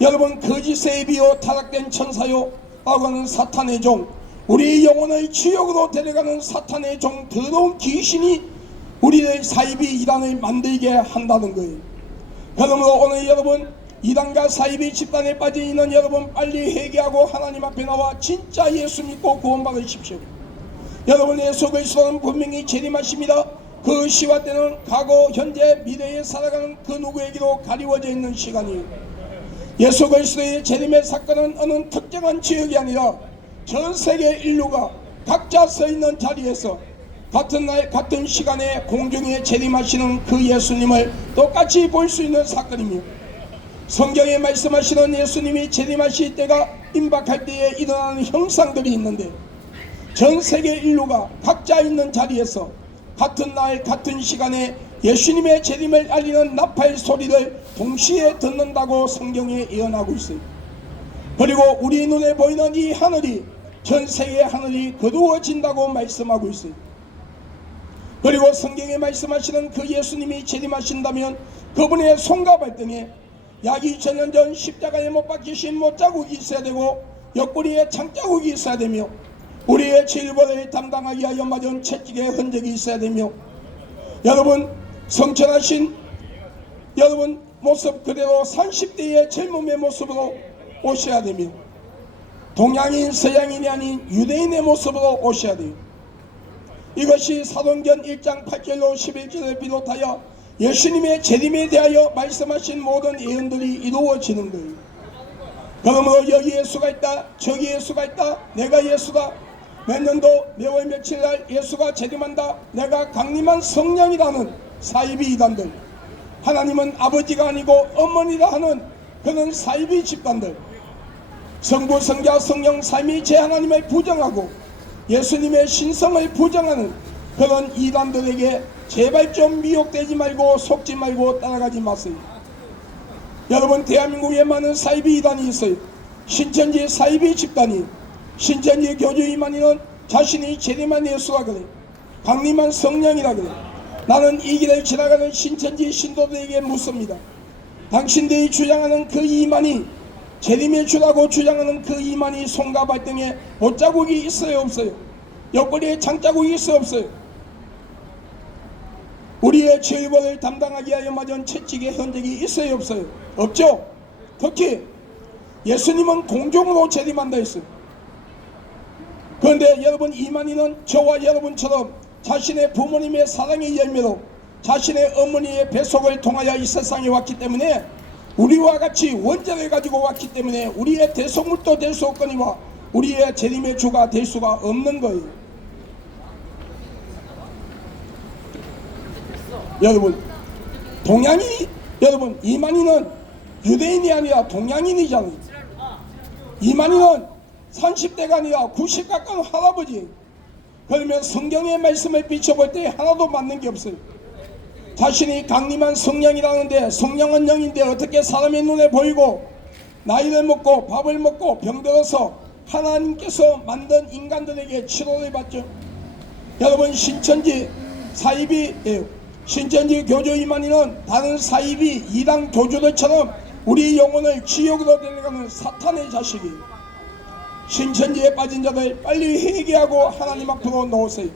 여러분 거짓의 비요 타락된 천사요 라고 하는 사탄의 종, 우리 영혼을 지옥으로 데려가는 사탄의 종, 더러운 귀신이 우리의 사이비 이단을 만들게 한다는 거예요. 그러므로 오늘 여러분 이단과 사이비 집단에 빠져 있는 여러분 빨리 회개하고 하나님 앞에 나와 진짜 예수 믿고 구원받으십시오. 여러분 예수 그리스도는 분명히 재림하십니다. 그 시와 때는 과거, 현재, 미래에 살아가는 그 누구에게도 가리워져 있는 시간이에요. 예수 그리스도의 재림의 사건은 어느 특정한 지역이 아니라 전 세계 인류가 각자 서 있는 자리에서 같은 날 같은 시간에 공중에 재림하시는 그 예수님을 똑같이 볼 수 있는 사건이며, 성경에 말씀하시는 예수님이 재림하실 때가 임박할 때에 일어나는 형상들이 있는데, 전 세계 인류가 각자 있는 자리에서 같은 날 같은 시간에 예수님의 재림을 알리는 나팔 소리를 동시에 듣는다고 성경에 예언하고 있어요. 그리고 우리 눈에 보이는 이 하늘이 전 세계의 하늘이 거두어진다고 말씀하고 있어요. 그리고 성경에 말씀하시는 그 예수님이 재림하신다면 그분의 손과 발등에 약 2000년 전 십자가에 못 박히신 못자국이 있어야 되고 옆구리에 창자국이 있어야 되며 우리의 질보를 담당하기 위하여 맞은 채찍의 흔적이 있어야 되며, 여러분 성천하신 여러분 모습 그대로 30대의 젊음의 모습으로 오셔야 되며, 동양인 서양인이 아닌 유대인의 모습으로 오셔야 돼요. 이것이 사도행전 1장 8절로 11절을 비롯하여 예수님의 재림에 대하여 말씀하신 모든 예언들이 이루어지는 거예요. 그러므로 여기 예수가 있다, 저기 예수가 있다, 내가 예수다, 몇 년도 몇월 며칠날 예수가 재림한다, 내가 강림한 성령이라는 사이비 이단들, 하나님은 아버지가 아니고 어머니라 하는 그런 사이비 집단들, 성부 성자 성령 삼위체 하나님을 부정하고 예수님의 신성을 부정하는 그런 이단들에게 제발 좀 미혹되지 말고 속지 말고 따라가지 마세요. 여러분 대한민국에 많은 사이비 이단이 있어요. 신천지 사이비 집단이, 신천지 교주 이만희는 자신이 재림한 예수라 그래, 강림한 성령이라 그래. 나는 이 길을 지나가는 신천지 신도들에게 묻습니다. 당신들이 주장하는 그 이만희, 재림의 주라고 주장하는 그 이만희 손과 발등에 못자국이 있어요 없어요? 옆구리에 창자국이 있어요 없어요? 우리의 죄벌을 담당하기 위하여 맞은 채찍의 흔적이 있어요 없어요? 없죠? 특히 예수님은 공중으로 재림한다 했어요. 그런데 여러분 이만희는 저와 여러분처럼 자신의 부모님의 사랑의 열매로 자신의 어머니의 뱃속을 통하여 이 세상에 왔기 때문에, 우리와 같이 원자를 가지고 왔기 때문에 우리의 대속물도 될 수 없거니와 우리의 재림의 주가 될 수가 없는 거예요. 여러분 동양인이, 여러분 이만희는 유대인이 아니라 동양인이잖아요. 이만희는 30대가 아니라 90 가까운 할아버지. 그러면 성경의 말씀을 비춰볼 때 하나도 맞는 게 없어요. 자신이 강림한 성령이라는데 성령은 영인데 어떻게 사람의 눈에 보이고 나이를 먹고 밥을 먹고 병들어서 하나님께서 만든 인간들에게 치료를 받죠. 여러분 신천지 사이비예요. 신천지 교주 이만희는 다른 사이비 이단 교주들처럼 우리 영혼을 지옥으로 데려가는 사탄의 자식이에요. 신천지에 빠진 자들 빨리 회개하고 하나님 앞으로 나오세요.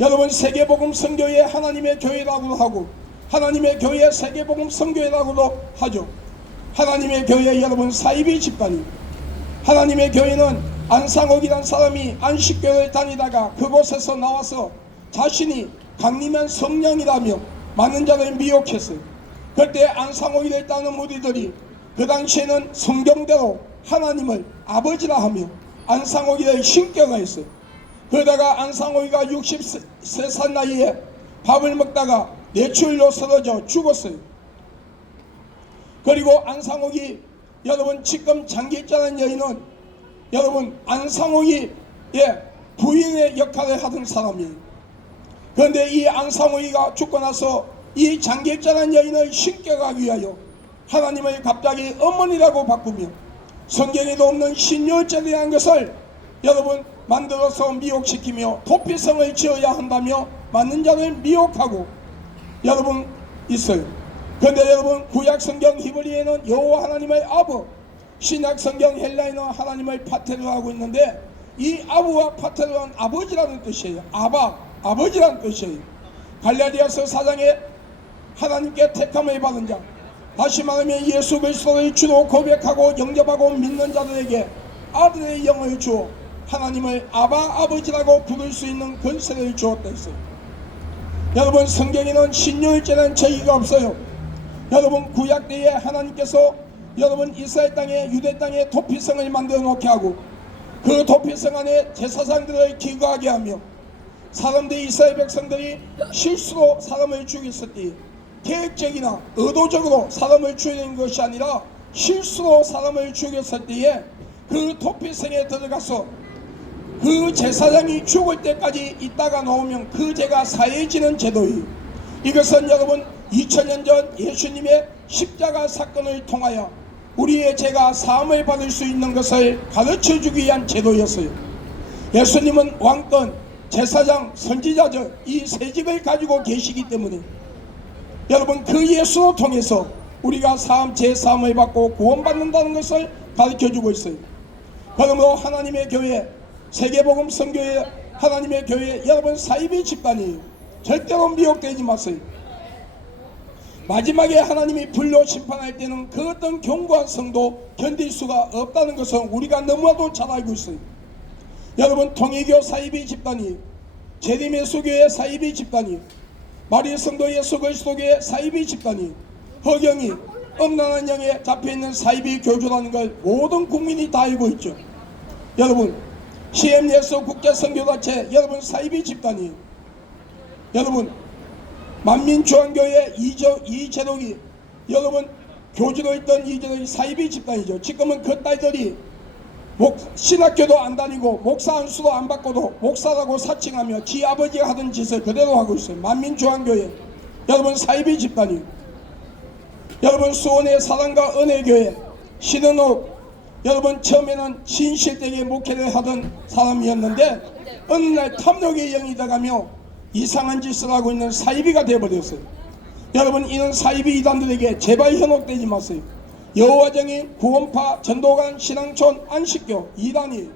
여러분 세계복음 선교회 하나님의 교회라고도 하고 하나님의 교회 세계복음 선교회라고도 하죠. 하나님의 교회 여러분 사이비 집단이, 하나님의 교회는 안상옥이란 사람이 안식교를 다니다가 그곳에서 나와서 자신이 강림한 성령이라며 많은 자를 미혹했어요. 그때 안상옥이 있다는 무리들이 그 당시에는 성경대로 하나님을 아버지라 하며 안상옥이를 신격을 했어요. 그러다가 안상옥이가 63살 나이에 밥을 먹다가 뇌출로 쓰러져 죽었어요. 그리고 안상옥이 여러분 지금 장기자라는 여인은 여러분 안상옥이 부인의 역할을 하던 사람이에요. 그런데 이 안상옥이가 죽고 나서 이 장기자라는 여인을 신격하기 위하여 하나님을 갑자기 어머니라고 바꾸며 성경에도 없는 신유절이라는 것을 여러분 만들어서 미혹시키며 도피성을 지어야 한다며 많은 자를 미혹하고 여러분 있어요. 그런데 여러분 구약성경 히브리에는 여호와 하나님의 아버, 신약성경 헬라에는 하나님을 파테르 하고 있는데 이 아부와 파테르는 아버지라는 뜻이에요. 아버지라는 뜻이에요. 갈라디아서 4장에 하나님께 택함을 받은 자, 다시 말하면 예수 그리스도를 주로 고백하고 영접하고 믿는 자들에게 아들의 영을 주어 하나님을 아바 아버지라고 부를 수 있는 권세를 주었다 했어요. 여러분, 성경에는 신유일제는 저희가 없어요. 여러분, 구약 때에 하나님께서 여러분 이스라엘 땅에 유대 땅에 도피성을 만들어 놓게 하고 그 도피성 안에 제사장들을 기거하게 하며 사람들이 이스라엘 백성들이 실수로 사람을 죽였을 때 계획적이나 의도적으로 사람을 죽이는 것이 아니라 실수로 사람을 죽였을 때에 그 도피성에 들어가서 그 제사장이 죽을 때까지 있다가 나오면 그 죄가 사해지는 제도예요. 이것은 여러분 2000년 전 예수님의 십자가 사건을 통하여 우리의 죄가 사함을 받을 수 있는 것을 가르쳐주기 위한 제도였어요. 예수님은 왕권, 제사장, 선지자죠. 이 세직을 가지고 계시기 때문에 여러분 그 예수로 통해서 우리가 죄 사함을 받고 구원받는다는 것을 가르쳐주고 있어요. 그러므로 하나님의 교회, 세계복음 선교회, 하나님의 교회 여러분 사이비 집단이에요. 절대로 미혹되지 마세요. 마지막에 하나님이 불로 심판할 때는 그 어떤 견고한 성도 견딜 수가 없다는 것은 우리가 너무나도 잘 알고 있어요. 여러분, 통일교 사이비 집단이, 재림예수교회 사이비 집단이, 마리아 성도 예수 그리스도교회 사이비 집단이, 허경이 음란한 영에 잡혀있는 사이비 교주라는 걸 모든 국민이 다 알고 있죠. 여러분, CM예수 국제선교단체 여러분 사이비 집단이에요. 여러분, 만민중앙교회 이재동이 여러분 교주로 있던 이재동이 사이비 집단이죠. 지금은 그 딸들이 신학교도 안 다니고 목사 안수도 안 받고도 목사라고 사칭하며 지 아버지가 하던 짓을 그대로 하고 있어요. 만민중앙교회 여러분 사이비 집단이에요. 여러분, 수원의 사랑과 은혜교회 신은옥 여러분 처음에는 진실되게 목회를 하던 사람이었는데 어느 날 탐욕의 영이 들어가며 이상한 짓을 하고 있는 사이비가 되어버렸어요. 여러분, 이런 사이비 이단들에게 제발 현혹되지 마세요. 여호와정인, 구원파, 전도관, 신앙촌, 안식교 이단이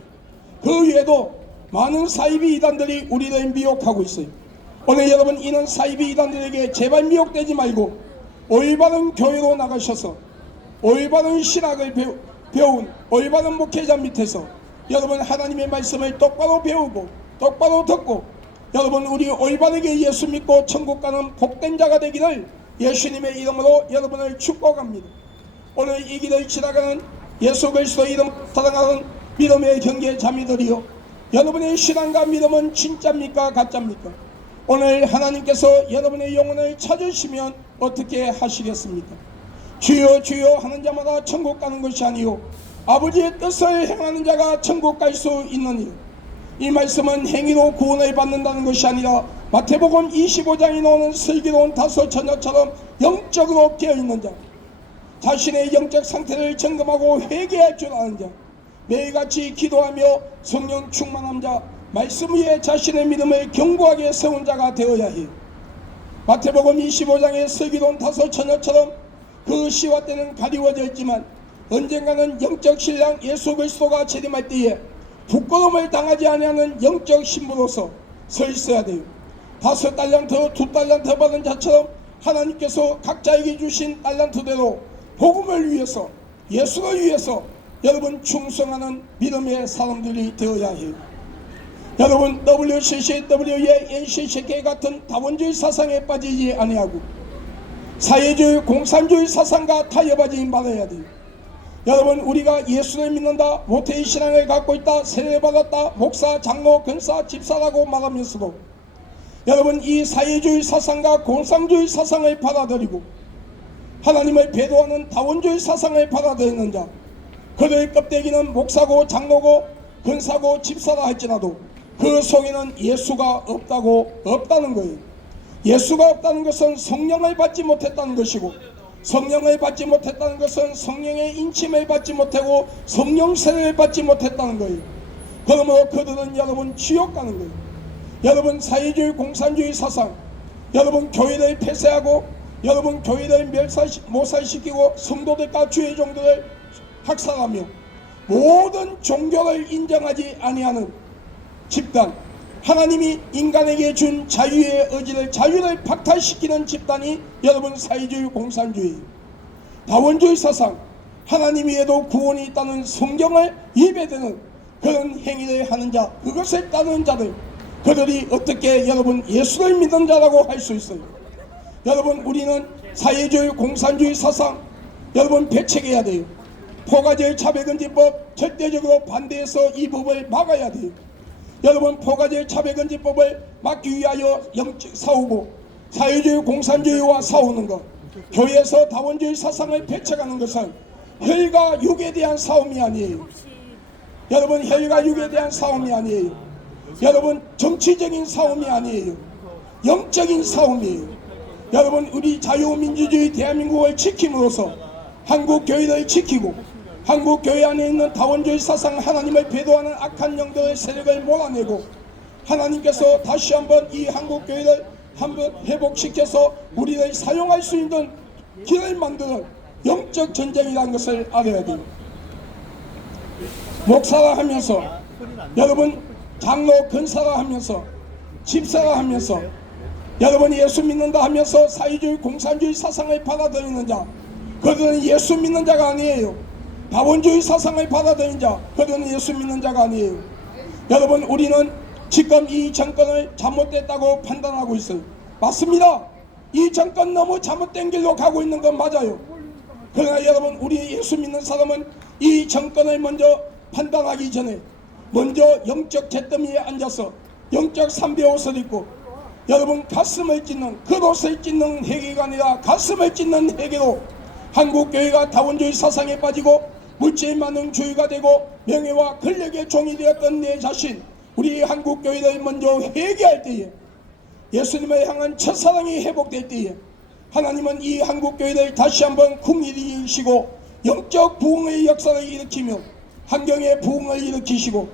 그 외에도 많은 사이비 이단들이 우리를 미혹하고 있어요. 오늘 여러분 이런 사이비 이단들에게 제발 미혹되지 말고 올바른 교회로 나가셔서 올바른 신학을 배운 올바른 목회자 밑에서 여러분 하나님의 말씀을 똑바로 배우고 똑바로 듣고 여러분 우리 올바르게 예수 믿고 천국 가는 복된 자가 되기를 예수님의 이름으로 여러분을 축복합니다. 오늘 이 길을 지나가는 예수 그리스도 이름 사랑하는 믿음의 경계 자매들이요, 여러분의 신앙과 믿음은 진짜입니까 가짜입니까? 오늘 하나님께서 여러분의 영혼을 찾으시면 어떻게 하시겠습니까? 주여 주여 하는 자마다 천국 가는 것이 아니요 아버지의 뜻을 행하는 자가 천국 갈 수 있느니라. 이 말씀은 행위로 구원을 받는다는 것이 아니라 마태복음 25장에 나오는 슬기로운 다섯 처녀처럼 영적으로 깨어있는 자, 자신의 영적 상태를 점검하고 회개할 줄 아는 자, 매일같이 기도하며 성령 충만한 자, 말씀 위에 자신의 믿음을 견고하게 세운 자가 되어야 해. 마태복음 25장의 슬기로운 다섯 처녀처럼 그 시와 때는 가리워져 있지만 언젠가는 영적 신랑 예수 그리스도가 재림할 때에 부끄러움을 당하지 아니하는 영적 신부로서 서 있어야 돼요. 5달란트, 2달란트 받은 자처럼 하나님께서 각자에게 주신 달란트대로 복음을 위해서 예수를 위해서 여러분 충성하는 믿음의 사람들이 되어야 해요. 여러분 WCC, WA, NCCK 같은 다원주의 사상에 빠지지 아니하고 사회주의, 공산주의 사상과 타협하지 말아야 돼요. 여러분 우리가 예수를 믿는다, 모태의 신앙을 갖고 있다, 세례를 받았다, 목사, 장로, 권사, 집사라고 말하면서도 여러분 이 사회주의 사상과 공산주의 사상을 받아들이고 하나님을 배도하는 다원주의 사상을 받아들이는 자, 그들의 껍데기는 목사고 장로고 권사고 집사라 할지라도 그 속에는 예수가 없다는 거예요. 예수가 없다는 것은 성령을 받지 못했다는 것이고, 성령을 받지 못했다는 것은 성령의 인침을 받지 못하고 성령 세례를 받지 못했다는 거예요. 그러므로 그들은 여러분 지옥 가는 거예요. 여러분 사회주의 공산주의 사상, 여러분 교회를 폐쇄하고 여러분 교회를 모살시키고 성도들과 주의 종들을 학살하며 모든 종교를 인정하지 아니하는 집단, 하나님이 인간에게 준 자유의 의지를 자유를 박탈시키는 집단이 여러분 사회주의 공산주의. 다원주의 사상, 하나님 외에도 구원이 있다는 성경을 예배되는 그런 행위를 하는 자, 그것을 따르는 자들, 그들이 어떻게 여러분 예수를 믿는 자라고 할 수 있어요? 여러분, 우리는 사회주의 공산주의 사상 여러분 배척해야 돼요. 포괄적 차별금지법 절대적으로 반대해서 이 법을 막아야 돼요. 여러분, 포괄적 차별금지법을 막기 위하여 싸우고 사회주의 공산주의와 싸우는 것, 교회에서 다원주의 사상을 배척하는 것은 혈과 육에 대한 싸움이 아니에요. 여러분, 혈과 육에 대한 싸움이 아니에요. 여러분, 정치적인 싸움이 아니에요. 영적인 싸움이에요. 여러분, 우리 자유민주주의 대한민국을 지킴으로써 한국교회를 지키고 한국교회 안에 있는 다원주의 사상, 하나님을 배도하는 악한 영들의 세력을 몰아내고 하나님께서 다시 한번 이 한국교회를 한번 회복시켜서 우리를 사용할 수 있는 길을 만드는 영적 전쟁이라는 것을 알아야 돼요. 목사가 하면서, 여러분 장로 근사가 하면서, 집사가 하면서, 여러분 예수 믿는다 하면서 사회주의 공산주의 사상을 받아들이는 자, 그들은 예수 믿는 자가 아니에요. 다원주의 사상을 받아들이는 자, 그들은 예수 믿는 자가 아니에요. 여러분, 우리는 지금 이 정권을 잘못됐다고 판단하고 있어요. 맞습니다. 이 정권 너무 잘못된 길로 가고 있는 건 맞아요. 그러나 여러분, 우리 예수 믿는 사람은 이 정권을 먼저 판단하기 전에 먼저 영적 잿더미에 앉아서 영적 삼배 옷을 입고 여러분 가슴을 찢는, 겉옷을 찢는 회개가 아니라 가슴을 찢는 회개로 한국교회가 다원주의 사상에 빠지고 물질만능주의가 되고 명예와 권력의 종이 되었던 내 자신, 우리 한국교회를 먼저 회개할 때에 예수님을 향한 첫사랑이 회복될 때에 하나님은 이 한국교회를 다시 한번 궁일이 일으키시고 영적 부흥의 역사를 일으키며 환경의 부흥을 일으키시고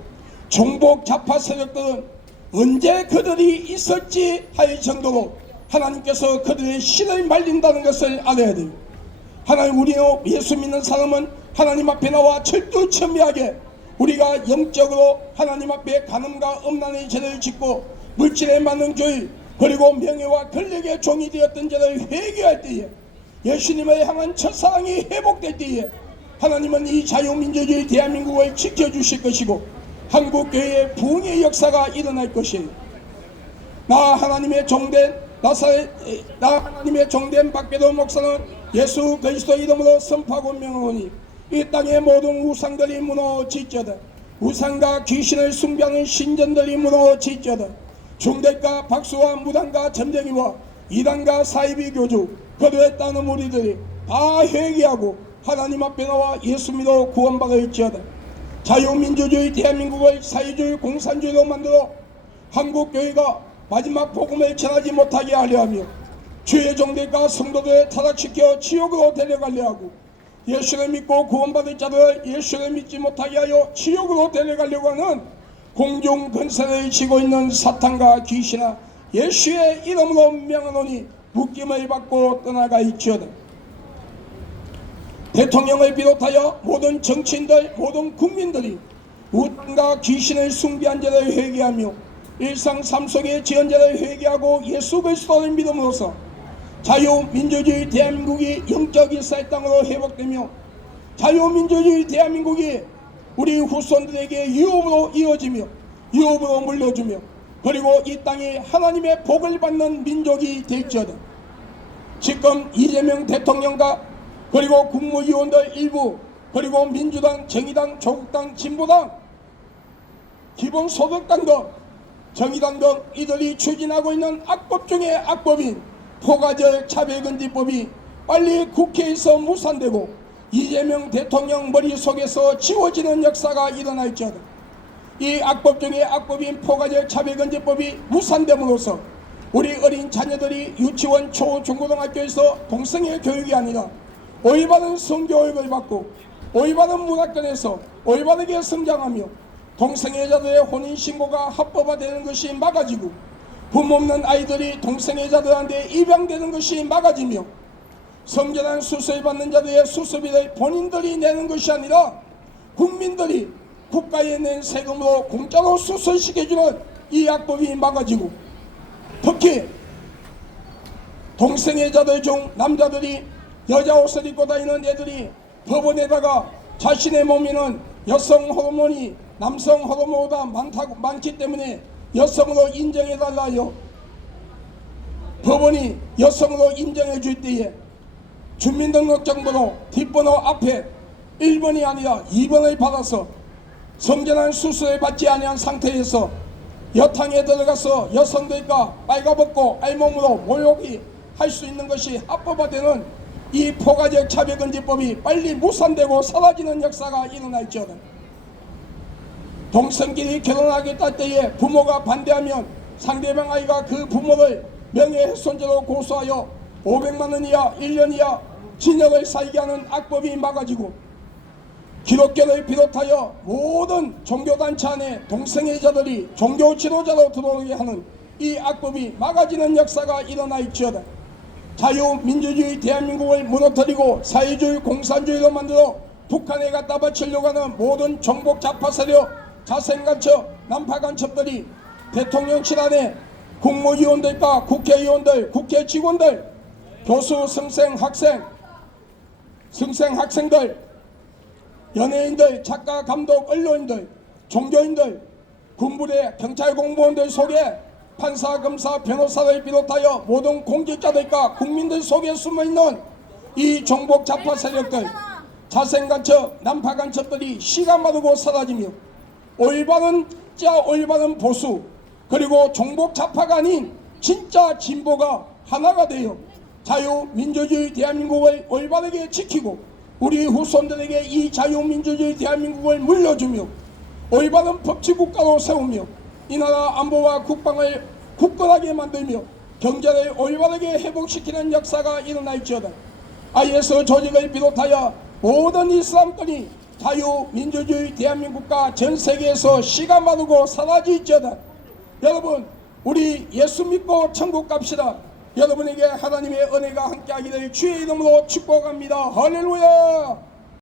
종복 좌파 세력들은 언제 그들이 있을지 할 정도로 하나님께서 그들의 신을 말린다는 것을 알아야 돼요. 하나님, 우리는 예수 믿는 사람은 하나님 앞에 나와 철두철미하게 우리가 영적으로 하나님 앞에 간음과 음란의 죄를 짓고 물질의 만능주의 그리고 명예와 권력의 종이 되었던 자를 회개할 때에 예수님을 향한 첫사랑이 회복될 때에 하나님은 이 자유민주주의 대한민국을 지켜주실 것이고 한국교회의 부흥의 역사가 일어날 것이에요. 나 하나님의 종된 하나님의 종된 박배도 목사는 예수 그리스도 이름으로 선포하고 명하오니 이 땅의 모든 우상들이 무너질지어다. 우상과 귀신을 숭배하는 신전들이 무너질지어다. 중대과 박수와 무당과 점쟁이와 이단과 사이비 교주 그들에 따른 우리들이 다 회개하고 하나님 앞에 나와 예수 믿어 구원받을지어다. 자유민주주의 대한민국을 사회주의 공산주의로 만들어 한국교회가 마지막 복음을 전하지 못하게 하려 하며 주의 종들과 성도들을 타락시켜 지옥으로 데려가려 하고 예수를 믿고 구원받을 자들을 예수를 믿지 못하게 하여 지옥으로 데려가려고 하는 공중 권세를 쥐고 있는 사탄과 귀신아, 예수의 이름으로 명하노니 묶임을 받고 떠나갈지어다. 대통령을 비롯하여 모든 정치인들, 모든 국민들이 우상과 귀신을 숭배한 자를 회개하며 일상 삶 속의 지연자를 회개하고 예수 그리스도를 믿음으로써 자유민주주의 대한민국이 영적 일사의 땅으로 회복되며 자유민주주의 대한민국이 우리 후손들에게 유업으로 이어지며 유업으로 물려주며 그리고 이 땅이 하나님의 복을 받는 민족이 될지어다. 지금 이재명 대통령과 그리고 국무위원들 일부 그리고 민주당, 정의당, 조국당, 진보당, 기본소득당 등 정의당 등 이들이 추진하고 있는 악법 중에 악법인 포괄적 차별금지법이 빨리 국회에서 무산되고 이재명 대통령 머릿속에서 지워지는 역사가 일어날지어다. 이 악법 중에 악법인 포괄적 차별금지법이 무산됨으로써 우리 어린 자녀들이 유치원, 초, 중고등학교에서 동성애 교육이 아니라 올바른 성교육을 받고 올바른 문화권에서 올바르게 성장하며 동성애자들의 혼인신고가 합법화되는 것이 막아지고 부모 없는 아이들이 동성애자들한테 입양되는 것이 막아지며 성전환 수술 받는 자들의 수술비를 본인들이 내는 것이 아니라 국민들이 국가에 낸 세금으로 공짜로 수술시켜주는 이 악법이 막아지고 특히 동성애자들 중 남자들이 여자 옷을 입고 다니는 애들이 법원에다가 자신의 몸에는 여성 호르몬이 남성 호르몬보다 많기 때문에 여성으로 인정해달라요. 법원이 여성으로 인정해 줄 때에 주민등록정번호 뒷번호 앞에 1번이 아니라 2번을 받아서 성전환 수술을 받지 아니한 상태에서 여탕에 들어가서 여성들과 빨가벗고 알몸으로 모욕이 할 수 있는 것이 합법화되는 이 포괄적 차별금지법이 빨리 무산되고 사라지는 역사가 일어날지어다. 동성끼리 결혼하겠다 때에 부모가 반대하면 상대방 아이가 그 부모를 명예훼손죄로 고소하여 500만 원 이하 1년 이하 징역을 살게 하는 악법이 막아지고, 기독교를 비롯하여 모든 종교단체 안에 동성애자들이 종교 지도자로 들어오게 하는 이 악법이 막아지는 역사가 일어날지어다. 자유민주주의 대한민국을 무너뜨리고 사회주의 공산주의로 만들어 북한에 갖다 바치려고 하는 모든 정복 좌파 세력, 자생간첩, 난파간첩들이 대통령실 안에 국무위원들과 국회의원들, 국회 직원들, 교수, 승생, 학생들, 연예인들, 작가, 감독, 언론인들, 종교인들, 군부대, 경찰 공무원들 속에 판사, 검사, 변호사를 비롯하여 모든 공직자들과 국민들 속에 숨어있는 이 정복 좌파 세력들, 자생간첩, 난파간첩들이 시간 마르고 사라지며 올바른 보수, 그리고 정복 좌파가 아닌 진짜 진보가 하나가 되어 자유민주주의 대한민국을 올바르게 지키고 우리 후손들에게 이 자유민주주의 대한민국을 물려주며 올바른 법치국가로 세우며 이 나라 안보와 국방을 굳건하게 만들며 경제를 올바르게 회복시키는 역사가 일어날지어다. IS 조직을 비롯하여 모든 이슬람권이 자유민주주의 대한민국과 전 세계에서 씨가 마르고 사라질지어다. 여러분, 우리 예수 믿고 천국 갑시다. 여러분에게 하나님의 은혜가 함께하기를 주의 이름으로 축복합니다. 할렐루야.